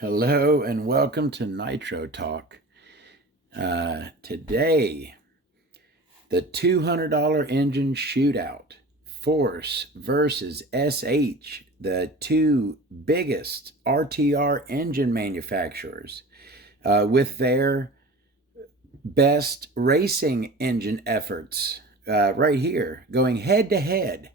Hello and welcome to Nitro Talk. Today, the $200 engine shootout, Force versus SH, the two biggest RTR engine manufacturers, with their best racing engine efforts right here, going head to head.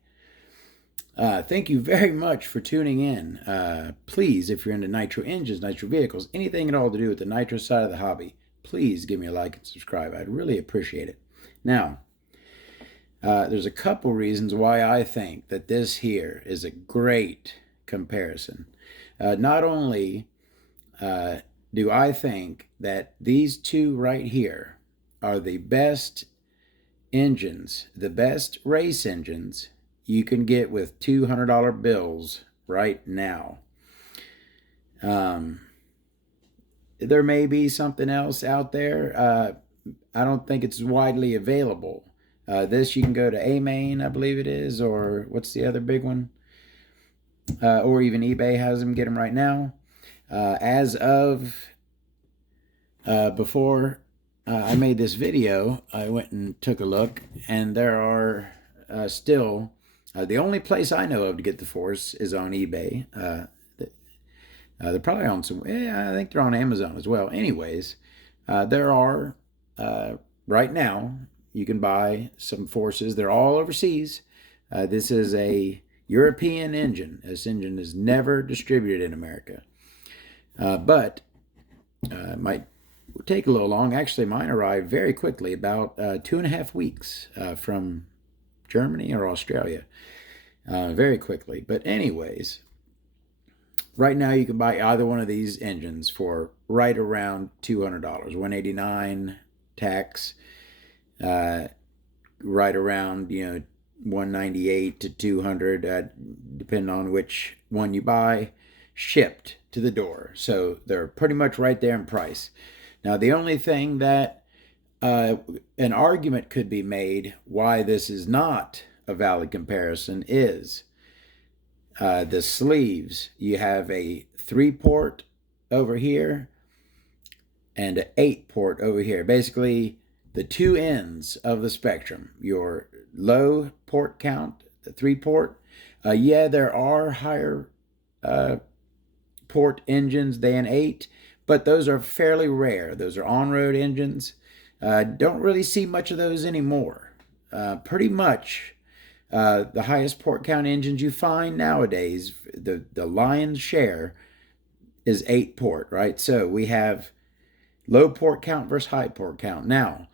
Thank you very much for tuning in. Please, if you're into nitro engines, nitro vehicles, anything at all to do with the nitro side of the hobby, please give me a like and subscribe. I'd really appreciate it. Now, there's a couple reasons why I think that this here is a great comparison. Not only do I think that these two right here are the best engines, the best race engines you can get with $200 bills right now. There may be something else out there. I don't think it's widely available. This you can go to A-Main, I believe it is, or what's the other big one? Or even eBay has them, get them right now. As of before I made this video, I went and took a look, and there are still... the only place I know of to get the Force is on eBay. They're probably on some... I think they're on Amazon as well. Anyways, there are... right now, you can buy some Forces. They're all overseas. This is a European engine. This engine is never distributed in America. But it might take a little long. Actually, mine arrived very quickly, about 2.5 weeks from Germany or Australia, very quickly. But anyways, right now you can buy either one of these engines for right around $200, $189 tax, right around $198 to $200, depending on which one you buy, shipped to the door. So they're pretty much right there in price. Now the only thing that an argument could be made why this is not a valid comparison is the sleeves. You have a 3-port over here and an 8-port over here. Basically, the two ends of the spectrum. Your low port count, the 3-port. Yeah, there are higher port engines than 8, but those are fairly rare. Those are on-road engines. Don't really see much of those anymore. Pretty much the highest port count engines you find nowadays, the lion's share is 8-port, right? So we have low port count versus high port count. Now,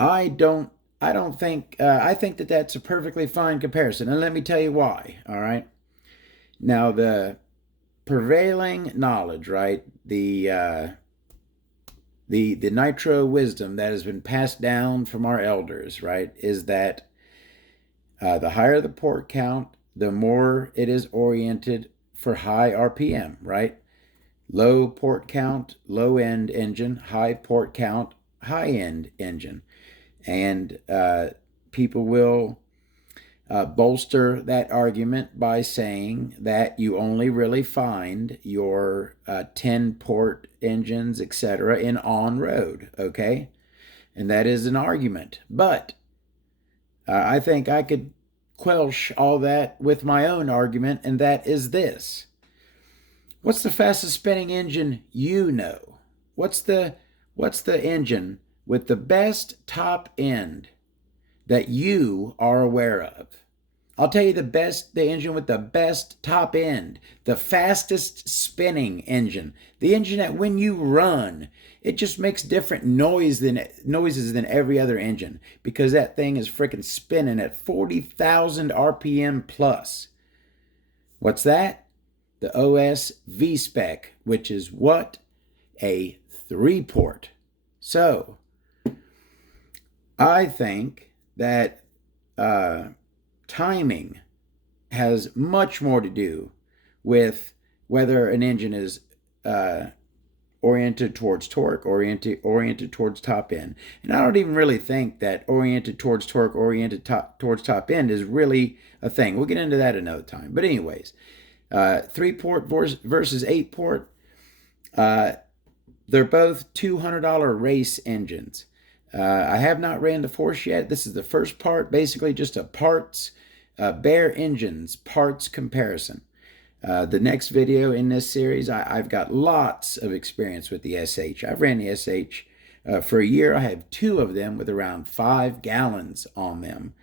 I think that that's a perfectly fine comparison, and let me tell you why. All right. Now, the prevailing knowledge, right? The nitro wisdom that has been passed down from our elders, right, is that the higher the port count, the more it is oriented for high RPM, right? Low port count, low-end engine, high port count, high-end engine. And people will bolster that argument by saying that you only really find your 10-port engines, etc., in on-road, okay? And that is an argument. But I think I could quelch all that with my own argument, and that is this. What's the fastest spinning engine you know? What's the engine with the best top end that you are aware of? I'll tell you the engine with the best top end, the fastest spinning engine, the engine that when you run, it just makes different noises than every other engine, because that thing is freaking spinning at 40,000 RPM plus. What's that? The OS V-Spec, which is what? A 3-port. So, I think that timing has much more to do with whether an engine is oriented towards torque, oriented towards top end. And I don't even really think that oriented towards torque, towards top end is really a thing. We'll get into that another time. But anyways, 3-port versus 8-port. They're both $200 race engines. I have not ran the force yet. This is the first part, basically just a parts, bare engines parts comparison. The next video in this series, I've got lots of experience with the SH. I've ran the SH for a year. I have 2 of them with around 5 gallons on them.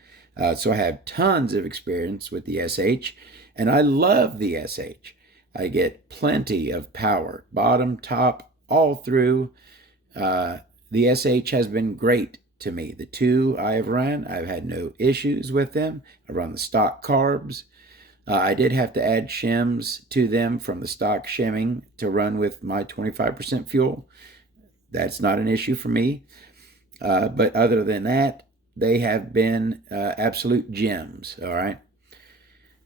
So I have tons of experience with the SH, and I love the SH. I get plenty of power, bottom, top, all through. The SH has been great to me. The 2 I have run, I've had no issues with them. I run the stock carbs. I did have to add shims to them from the stock shimming to run with my 25% fuel. That's not an issue for me. But other than that, they have been absolute gems, all right?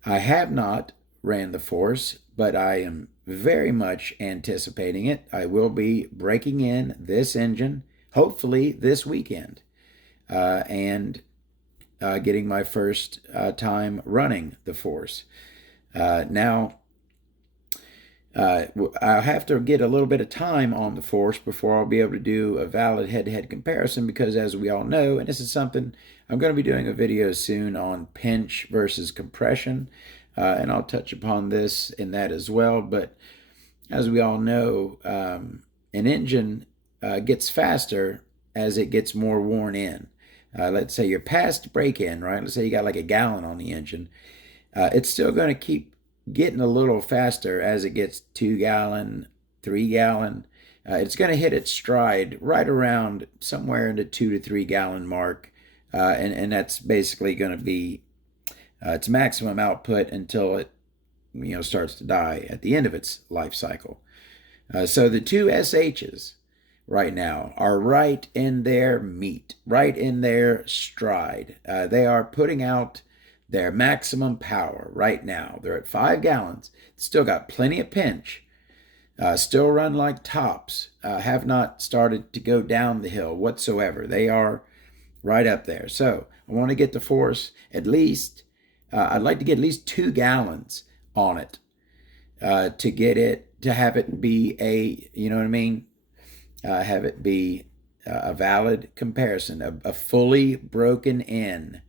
I have not ran the force, but I am very much anticipating it. I will be breaking in this engine, hopefully this weekend, and getting my first time running the force. Now, I'll have to get a little bit of time on the force before I'll be able to do a valid head-to-head comparison, because as we all know, and this is something I'm going to be doing a video soon on pinch versus compression, and I'll touch upon this in that as well. But as we all know, an engine gets faster as it gets more worn in. Let's say you're past break-in, right? Let's say you got like a gallon on the engine. It's still going to keep getting a little faster as it gets 2 gallon, 3 gallon. It's going to hit its stride right around somewhere in the 2 to 3 gallon mark. And that's basically going to be its maximum output until it starts to die at the end of its life cycle. So the 2 SHs right now are right in their meat, right in their stride. They are putting out their maximum power right now. They're at 5 gallons. Still got plenty of pinch. Still run like tops. Have not started to go down the hill whatsoever. They are right up there. So I want to get the force at least. I'd like to get at least 2 gallons on it to get it, to have it be a, you know what I mean? Have it be a valid comparison, a fully broken in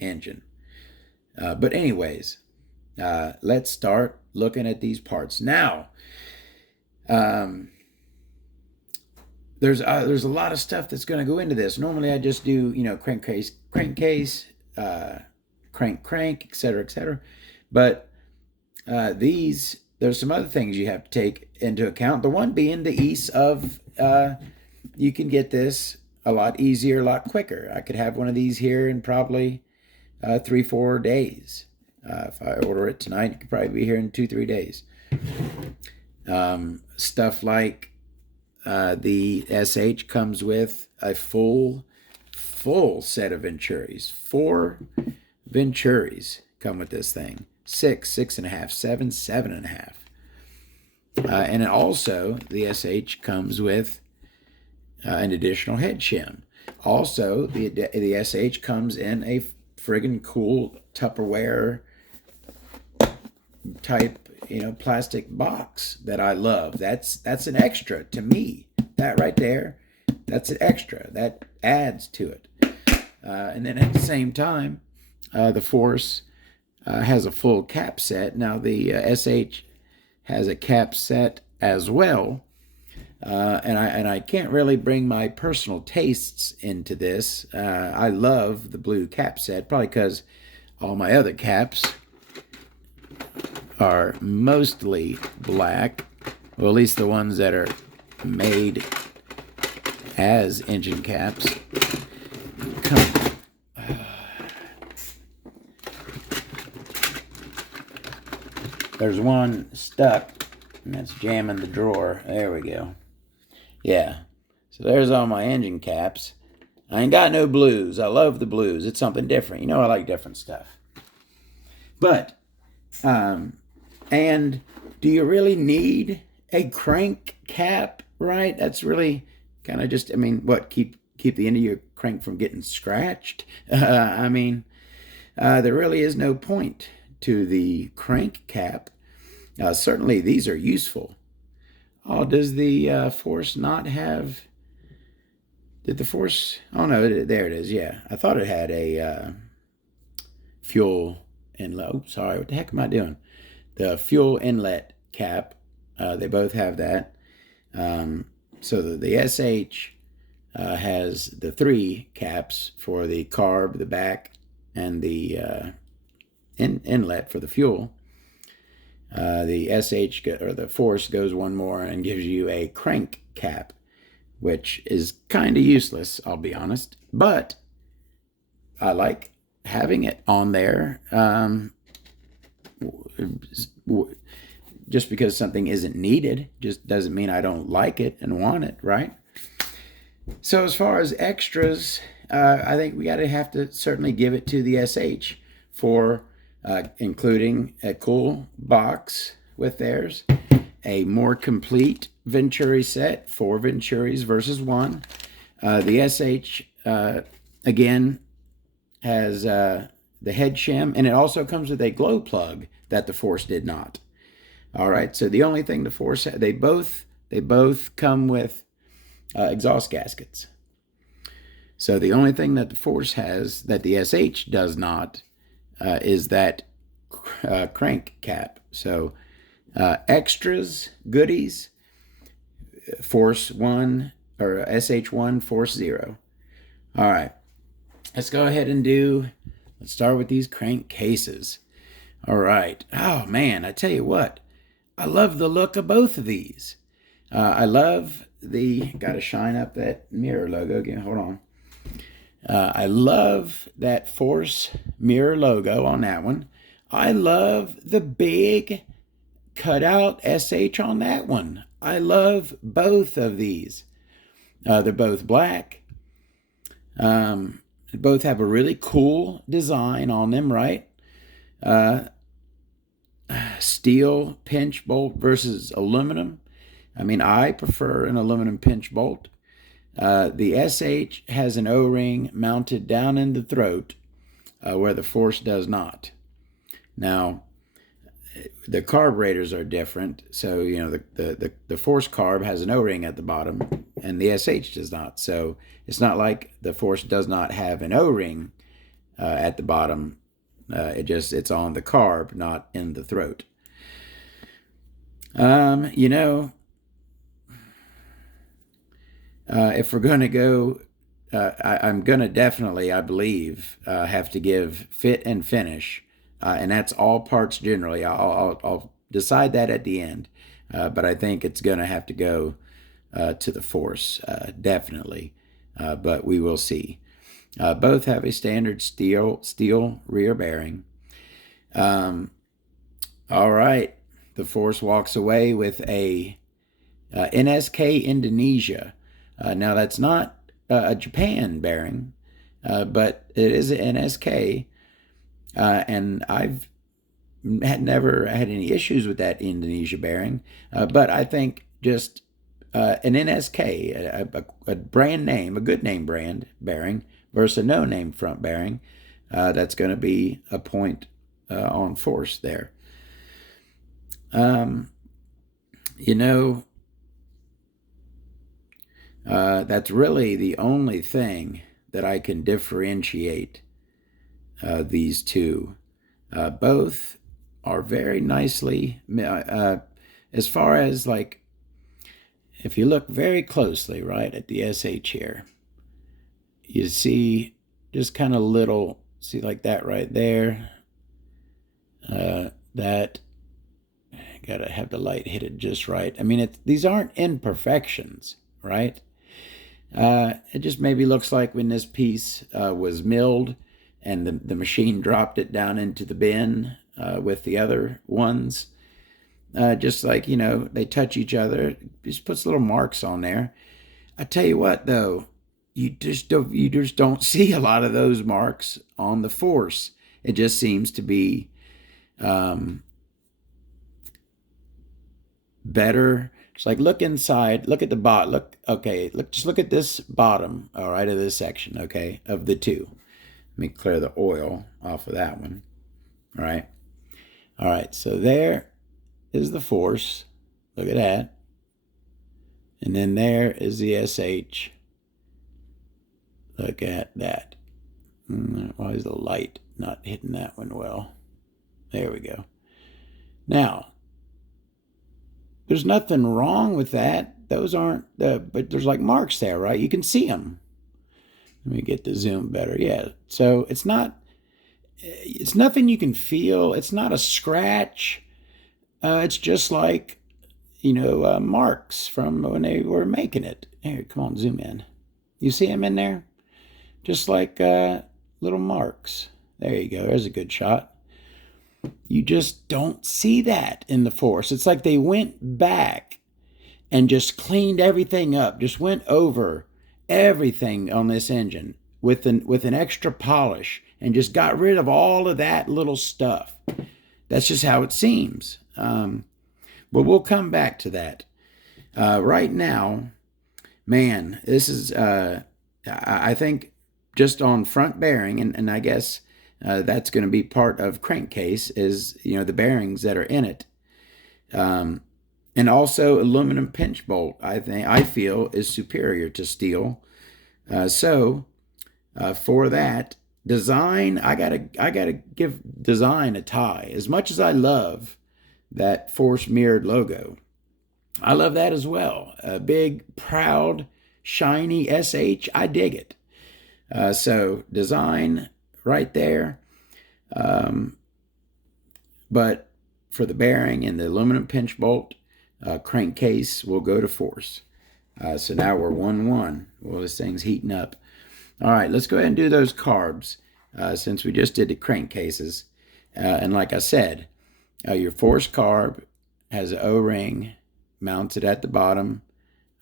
engine. But anyways, let's start looking at these parts. Now, there's a lot of stuff that's going to go into this. Normally I just do, crankcase, crank, etc. But there's some other things you have to take into account. The one being the ease of, you can get this a lot easier, a lot quicker. I could have one of these here in probably 3-4 days. If I order it tonight, it could probably be here in 2-3 days. Stuff like the SH comes with a full set of Venturis. 4 Venturis come with this thing. 6, 6.5, 7, 7.5. And also, the SH comes with an additional head shim. Also, the SH comes in a friggin' cool Tupperware type, plastic box that I love. That's an extra to me. That right there, that's an extra. That adds to it. And then at the same time, the Force has a full cap set. Now the SH has a cap set as well. And I can't really bring my personal tastes into this. I love the blue cap set, probably because all my other caps are mostly black. Well, at least the ones that are made as engine caps. There's one stuck, and that's jamming the drawer. There we go. Yeah, so there's all my engine caps. I ain't got no blues. I love the blues. It's something different. I like different stuff. But, and do you really need a crank cap, right? That's really kind of just, keep the end of your crank from getting scratched? There really is no point to the crank cap. Certainly these are useful. Oh, does the force not have... Did the force... Oh, no, there it is. Yeah, I thought it had a fuel inlet. Oh, sorry, what the heck am I doing? The fuel inlet cap. They both have that. So the SH has the 3 caps for the carb, the back, and the inlet for the fuel. The SH or the force goes one more and gives you a crank cap, which is kind of useless, I'll be honest. But I like having it on there. Just because something isn't needed just doesn't mean I don't like it and want it, right? So as far as extras, I think we have to certainly give it to the SH for including a cool box with theirs, a more complete Venturi set, 4 Venturis versus 1. The SH, again, has the head shim, and it also comes with a glow plug that the Force did not. All right, so the only thing the Force, they both come with exhaust gaskets. So the only thing that the Force has that the SH does not is that crank cap. So extras, goodies, Force 1 or SH1, Force 0. All right, let's go ahead and let's start with these crankcases. All right. Oh, man, I tell you what. I love the look of both of these. I love got to shine up that mirror logo again. Hold on. I love that Force mirror logo on that one. I love the big cutout SH on that one. I love both of these. They're both black. Both have a really cool design on them, right? Steel pinch bolt versus aluminum. I mean, I prefer an aluminum pinch bolt. The SH has an O-ring mounted down in the throat where the Force does not. Now, the carburetors are different. So, you know, the Force carb has an O-ring at the bottom and the SH does not. So it's not like the Force does not have an O-ring at the bottom. It's on the carb, not in the throat. You know, if we're going to go, I'm going to definitely, I believe, have to give fit and finish, and that's all parts generally. I'll decide that at the end, but I think it's going to have to go to the Force, definitely, but we will see. Both have a standard steel rear bearing. All right, the Force walks away with a NSK Indonesia. Now that's not a Japan bearing, but it is an NSK, and I've never had any issues with that Indonesia bearing. But I think just an NSK, a brand name, a good name brand bearing versus a no-name front bearing, that's going to be a point on Force there. You know, that's really the only thing that I can differentiate these two. Both are very nicely, as far as like, if you look very closely, right, at the SH here, you see just kind of little, see like that right there, that, gotta have the light hit it just right. I mean, these aren't imperfections, right? It just maybe looks like when this piece was milled and the machine dropped it down into the bin with the other ones. Just like, you know, they touch each other. It just puts little marks on there. I tell you what, though, you just don't see a lot of those marks on the Force. It just seems to be better. It's like, look inside, look at the bottom, just look at this bottom, all right, of this section, okay, of the two. Let me clear the oil off of that one, all right. All right, so there is the force. Look at that. And then there is the SH. Look at that. Why is the light not hitting that one well? There we go. Now, there's nothing wrong with that. Those aren't, but there's like marks there, right? You can see them. Let me get the zoom better. Yeah. So it's nothing you can feel. It's not a scratch. It's just like, marks from when they were making it. Here, come on, zoom in. You see them in there? Just like little marks. There you go. There's a good shot. You just don't see that in the Force. It's like they went back and just cleaned everything up, just went over everything on this engine with an extra polish and just got rid of all of that little stuff. That's just how it seems. But we'll come back to that. Right now, man, this is, I think, just on front bearing, and I guess that's going to be part of Crankcase, is, the bearings that are in it. And also aluminum pinch bolt, I feel, is superior to steel. So for that design, I gotta give design a tie. As much as I love that Force mirrored logo, I love that as well. A big, proud, shiny SH. I dig it. So design right there. But for the bearing and the aluminum pinch bolt, crankcase will go to Force. So now we're 1-1. Well, this thing's heating up. All right, let's go ahead and do those carbs since we just did the crankcases. And like I said, your Force carb has an O-ring mounted at the bottom,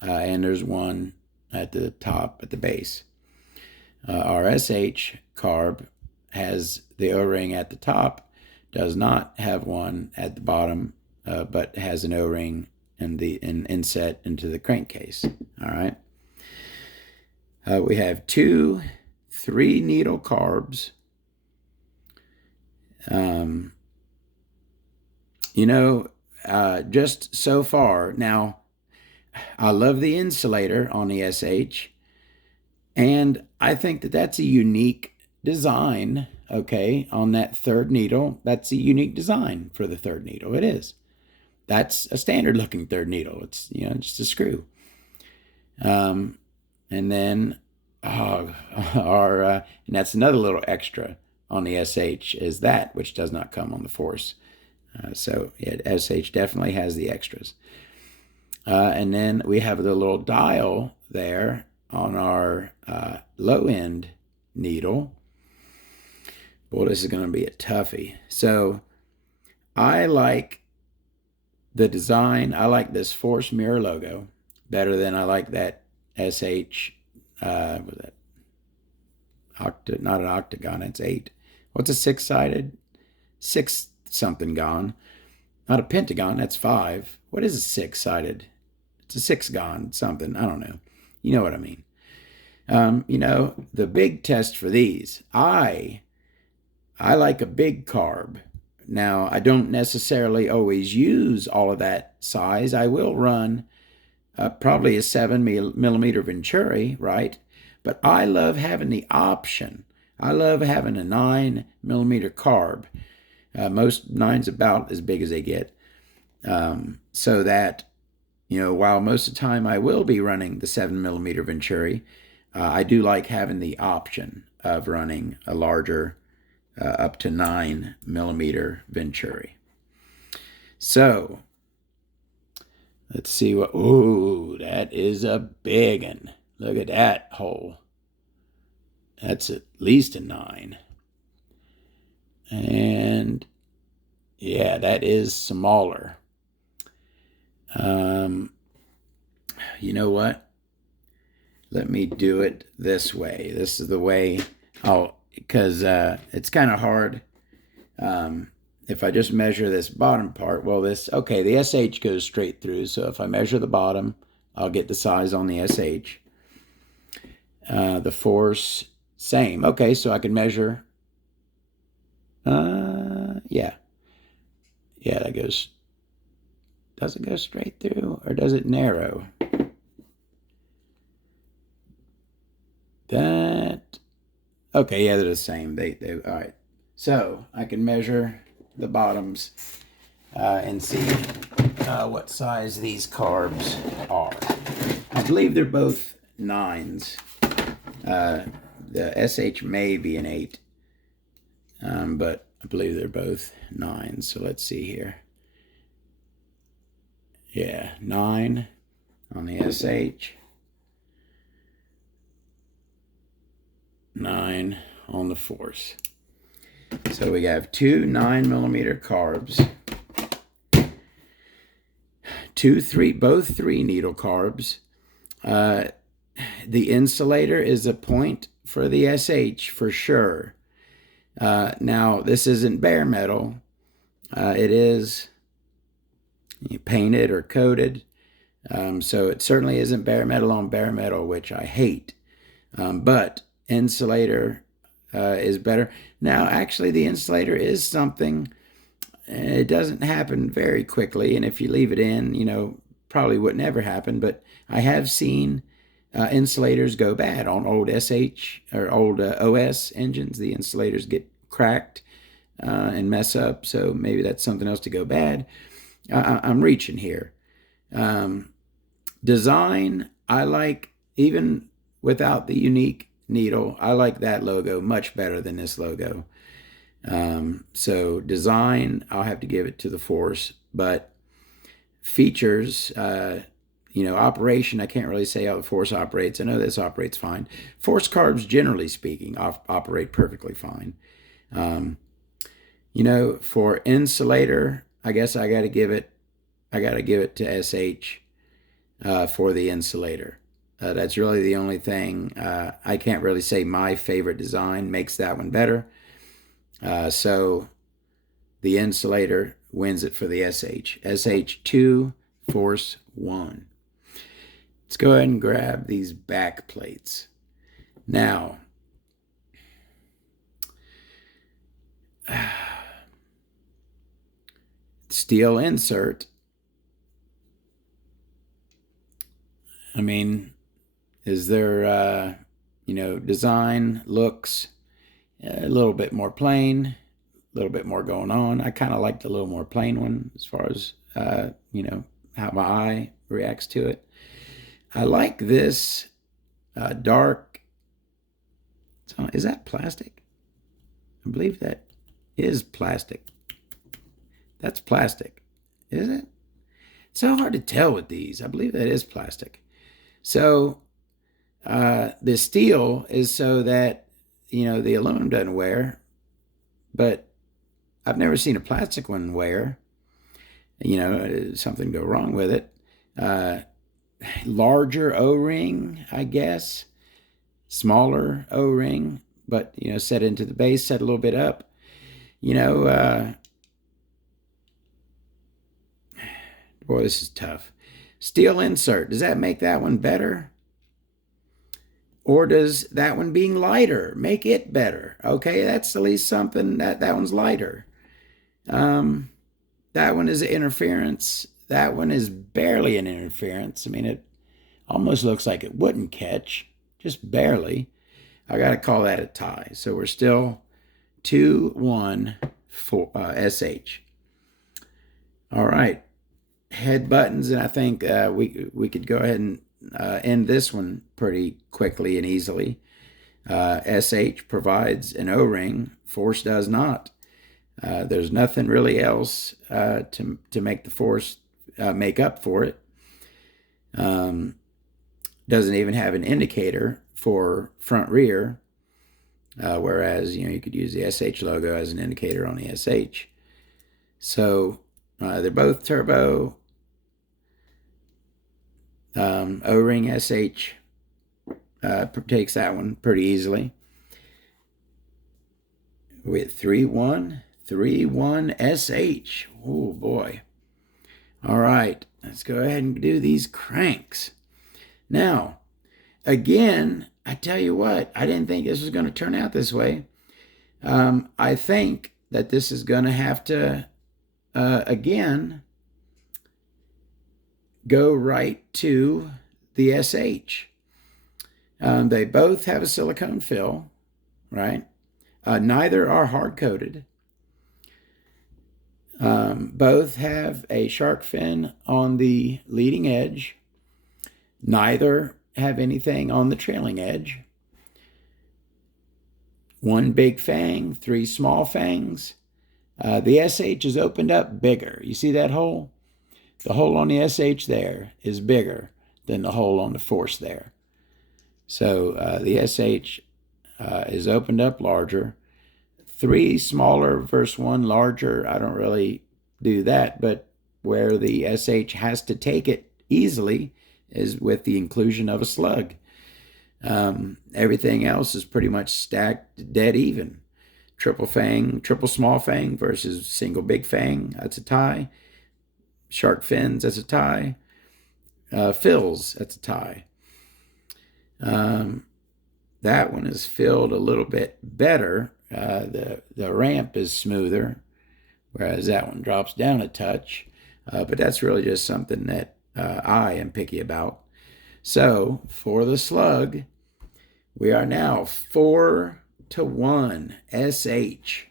and there's one at the top at the base. Our SH carb has the O-ring at the top, does not have one at the bottom, but has an O-ring and inset into the crankcase. All right. We have 2 3-needle carbs. Just so far. Now, I love the insulator on the SH, and I think that that's a unique design, okay, on that third needle. That's a unique design for the third needle. It is. That's a standard looking third needle. It's, just a screw. And then and that's another little extra on the SH is that, which does not come on the Force. So SH definitely has the extras. And then we have the little dial there on our low end needle. Boy, this is going to be a toughie. So I like the design. I like this Force mirror logo better than I like that SH. Was that not an octagon? It's 8. What's a 6-sided? 6 something gon. Not a pentagon. That's 5. What is a 6-sided? It's a 6-gon something. I don't know. You know what I mean. The big test for these. I like a big carb. Now, I don't necessarily always use all of that size. I will run probably a 7mm Venturi, right? But I love having the option. I love having a 9mm carb. Most 9's about as big as they get. So that, while most of the time I will be running the 7mm Venturi, I do like having the option of running a larger up to 9mm Venturi. So let's see what. Ooh, that is a big one. Look at that hole. That's at least a 9. And yeah, that is smaller. You know what? Let me do it this way. This is the way because it's kind of hard. If I just measure this bottom part, the SH goes straight through. So if I measure the bottom, I'll get the size on the SH. The Force, same. Okay, so I can measure. Yeah. Yeah, that goes, does it go straight through or does it narrow? That, okay, yeah, they're the same. All right. So I can measure the bottoms and see what size these carbs are. I believe they're both 9s. The SH may be an 8, but I believe they're both 9s. So let's see here. Yeah, 9 on the SH, 9 on the Force. So we have two 9mm carbs, both 3 needle carbs. The insulator is a point for the SH for sure. Now, this isn't bare metal. It is painted or coated. So it certainly isn't bare metal on bare metal, which I hate. But insulator is better. Now, actually, the insulator is something. It doesn't happen very quickly, and if you leave it in, probably would never happen. But I have seen insulators go bad on old SH or old OS engines. The insulators get cracked and mess up, so maybe that's something else to go bad. I'm reaching here. Design, I like, even without the unique needle, I like that logo much better than this logo. So design, I'll have to give it to the Force, but features, operation, I can't really say how the Force operates. I know this operates fine. Force carbs, generally speaking, operate perfectly fine. For insulator, I guess I got to give it to SH for the insulator. That's really the only thing. I can't really say my favorite design makes that one better. So the insulator wins it for the SH. SH 2, Force 1. Let's go ahead and grab these back plates. Now, steel insert. I mean, is there, design, looks a little bit more plain, a little bit more going on. I kind of like the little more plain one as far as, how my eye reacts to it. I like this dark, is that plastic? I believe that is plastic. That's plastic, is it? It's so hard to tell with these. I believe that is plastic. So the steel is so that, the aluminum doesn't wear, but I've never seen a plastic one wear, something go wrong with it. Larger O-ring, I guess, smaller O-ring, but, set into the base, set a little bit up, boy, this is tough. Steel insert, does that make that one better? Or does that one being lighter make it better? Okay, that's at least something. That one's lighter. That one is interference. That one is barely an interference. I mean, it almost looks like it wouldn't catch, just barely. I got to call that a tie. So we're still 2-1 for SH. All right. Head buttons, and I think we could go ahead and end this one pretty quickly and easily. SH provides an O-ring. Force does not. There's nothing really else to make the Force make up for it. Doesn't even have an indicator for front rear, whereas you could use the SH logo as an indicator on the SH. So they're both turbo. O-ring SH takes that one pretty easily. With 3-1 SH. Oh boy. All right, let's go ahead and do these cranks. Now, again, I tell you what, I didn't think this was going to turn out this way. I think that this is going to have to again, go right to the SH. They both have a silicone fill, right? Neither are hard-coated. Both have a shark fin on the leading edge. Neither have anything on the trailing edge. One big fang, 3 small fangs. The SH is opened up bigger. You see that hole? The hole on the SH there is bigger than the hole on the Force there. So the SH is opened up larger. 3 smaller versus 1 larger. I don't really do that, but where the SH has to take it easily is with the inclusion of a slug. Everything else is pretty much stacked dead even. Triple fang, triple small fang versus single big fang, that's a tie. Shark fins, that's a tie. Fills, that's a tie. That one is filled a little bit better. The ramp is smoother, whereas that one drops down a touch. But that's really just something that I am picky about. So for the slug, we are now 4-1 SH.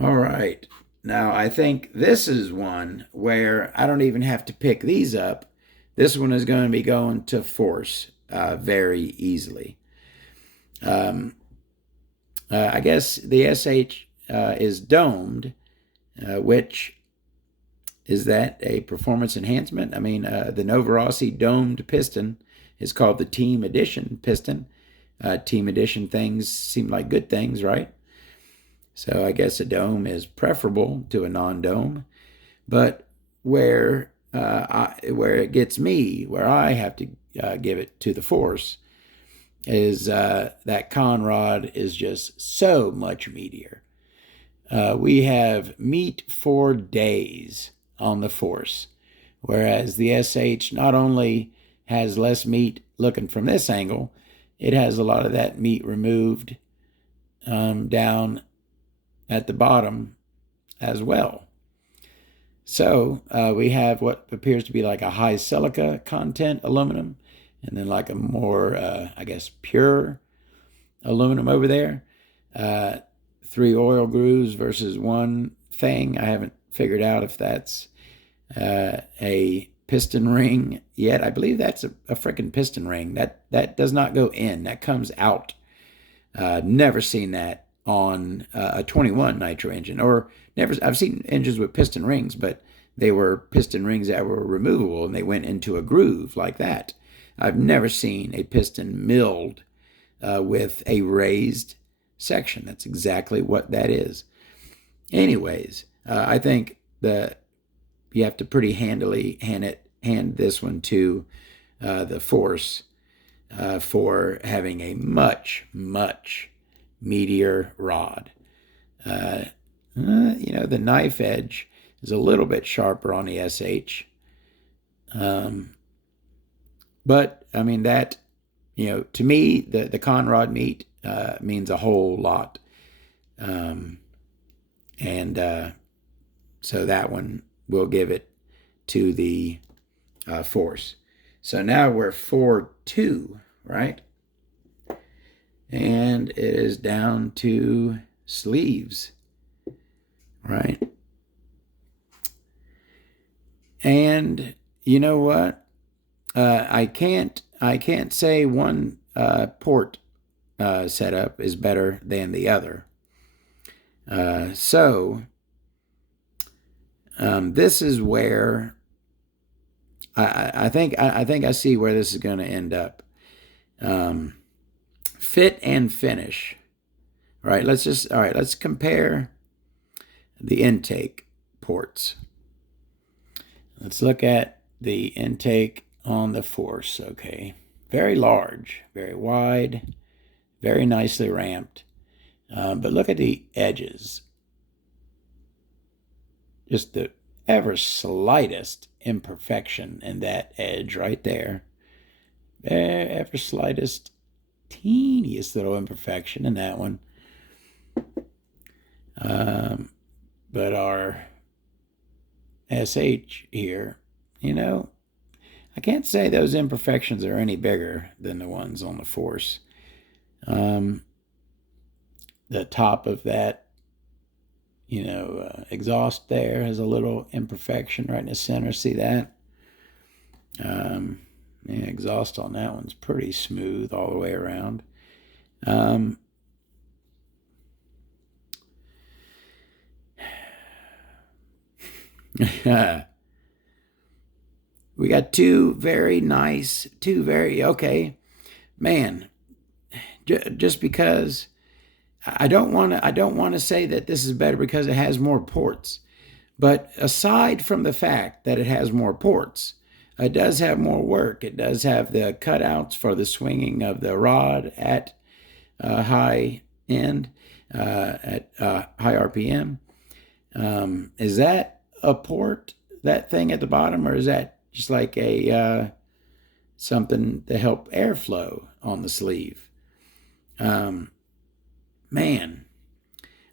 All right. Now I think this is one where I don't even have to pick these up. This one is going to be going to Force very easily. I guess the SH is domed, which is that a performance enhancement? I mean, the Novorossi domed piston is called the Team Edition piston. Team Edition things seem like good things, right? So I guess a dome is preferable to a non-dome. But where it gets me, where I have to give it to the Force, is that conrod is just so much meatier. We have meat for days on the Force, whereas the SH not only has less meat looking from this angle, it has a lot of that meat removed down at the bottom as well. So we have what appears to be like a high silica content aluminum, and then like a more, I guess, pure aluminum over there. 3 oil grooves versus 1 thing. I haven't figured out if that's a piston ring yet. I believe that's a freaking piston ring. That does not go in. That comes out. Never seen that on a 21 Nitro engine, or never. I've seen engines with piston rings, but they were piston rings that were removable and they went into a groove like that. I've never seen a piston milled with a raised section. That's exactly what that is. Anyways, I think you have to pretty handily hand this one to the Force for having a much meatier rod. The knife edge is a little bit sharper on the SH. But I mean that, to me, the conrod meat means a whole lot. So that one will give it to the Force. So now we're 4-2, right? And it is down to sleeves, right? And you know what? I can't say one port setup is better than the other. So this is where I think I see where this is going to end up. Fit and finish. All right, let's compare the intake ports. Let's look at the intake on the Force. Okay, very large, very wide, very nicely ramped. But look at the edges. Just the ever slightest imperfection in that edge right there. Ever slightest, teeniest little imperfection in that one. But our SH here, you know, I can't say those imperfections are any bigger than the ones on the Force. The top of that, exhaust there has a little imperfection right in the center. See that? Yeah, exhaust on that one's pretty smooth all the way around. We got two very, okay, man, just because I don't want to say that this is better because it has more ports. But aside from the fact that it has more ports, it does have more work. It does have the cutouts for the swinging of the rod at high end, at high RPM. Is that a port, that thing at the bottom, or is that just like a something to help airflow on the sleeve? Man,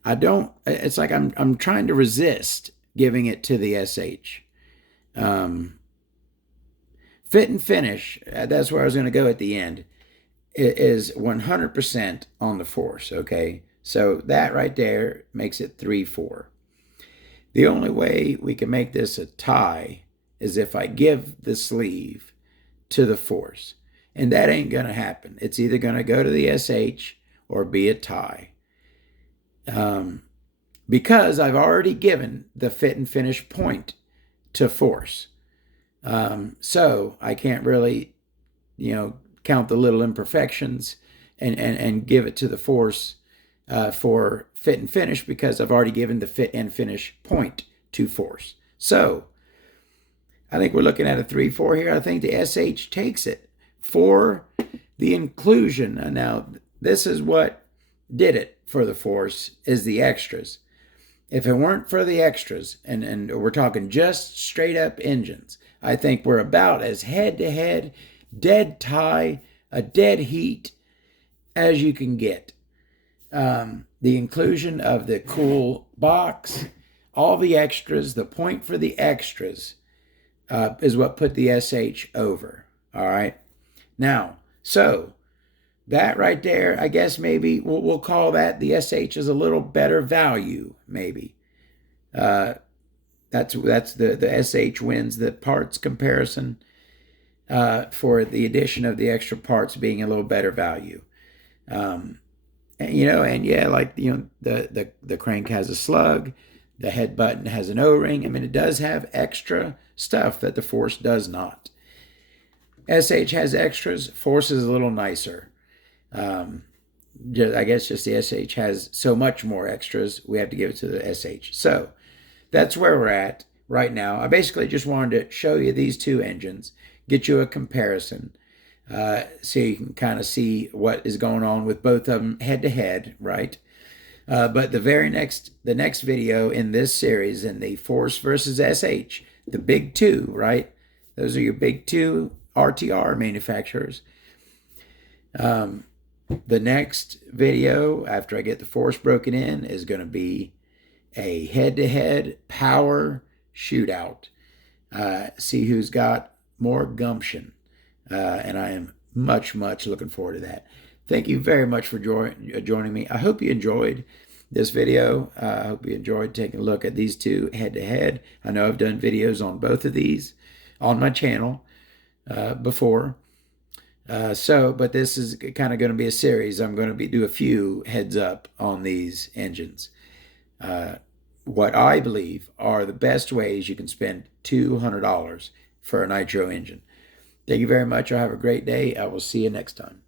I don't. It's like I'm trying to resist giving it to the SH. Fit and finish. That's where I was going to go at the end. It is 100% on the Force. Okay, so that right there makes it 3-4. The only way we can make this a tie is if I give the sleeve to the Force, and that ain't going to happen. It's either going to go to the SH or be a tie. Because I've already given the fit and finish point to Force. So I can't really, count the little imperfections and give it to the Force for fit and finish because I've already given the fit and finish point to Force. So I think we're looking at a 3-4 here. I think the SH takes it for the inclusion. Now, this is what did it for the Force, is the extras. If it weren't for the extras, and we're talking just straight up engines, I think we're about as head-to-head, dead tie, a dead heat as you can get. The inclusion of the cool box, all the extras, the point for the extras is what put the SH over. All right. Now, so that right there, I guess maybe we'll call that the SH is a little better value, maybe. That's the SH wins the parts comparison for the addition of the extra parts being a little better value. The crank has a slug, the head button has an O-ring. I mean, it does have extra stuff that the Force does not. SH has extras. Force is a little nicer. I guess just the SH has so much more extras, we have to give it to the SH. So that's where we're at right now. I basically just wanted to show you these two engines, get you a comparison, so you can kind of see what is going on with both of them head to head, right? But the next video in this series, in the Force versus SH, the big two, right? Those are your big two RTR manufacturers. The next video, after I get the Force broken in, is going to be a head-to-head power shootout. See who's got more gumption. And I am much, much looking forward to that. Thank you very much for joining me. I hope you enjoyed this video. I hope you enjoyed taking a look at these two head-to-head. I know I've done videos on both of these on my channel before. But this is kind of going to be a series. I'm going to do a few heads up on these engines. What I believe are the best ways you can spend $200 for a Nitro engine. Thank you very much. I'll have a great day. I will see you next time.